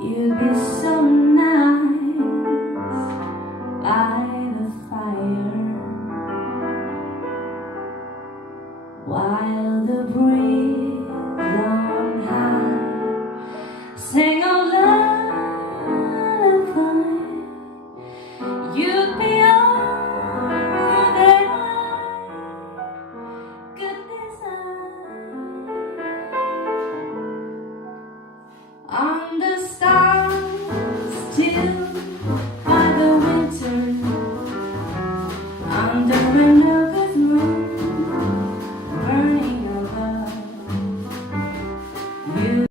You'd be so nice by the fire while the breeze on high sang a lullaby. You'd be all that I could desire. On the stars till by the winter, under an August moon burning above you.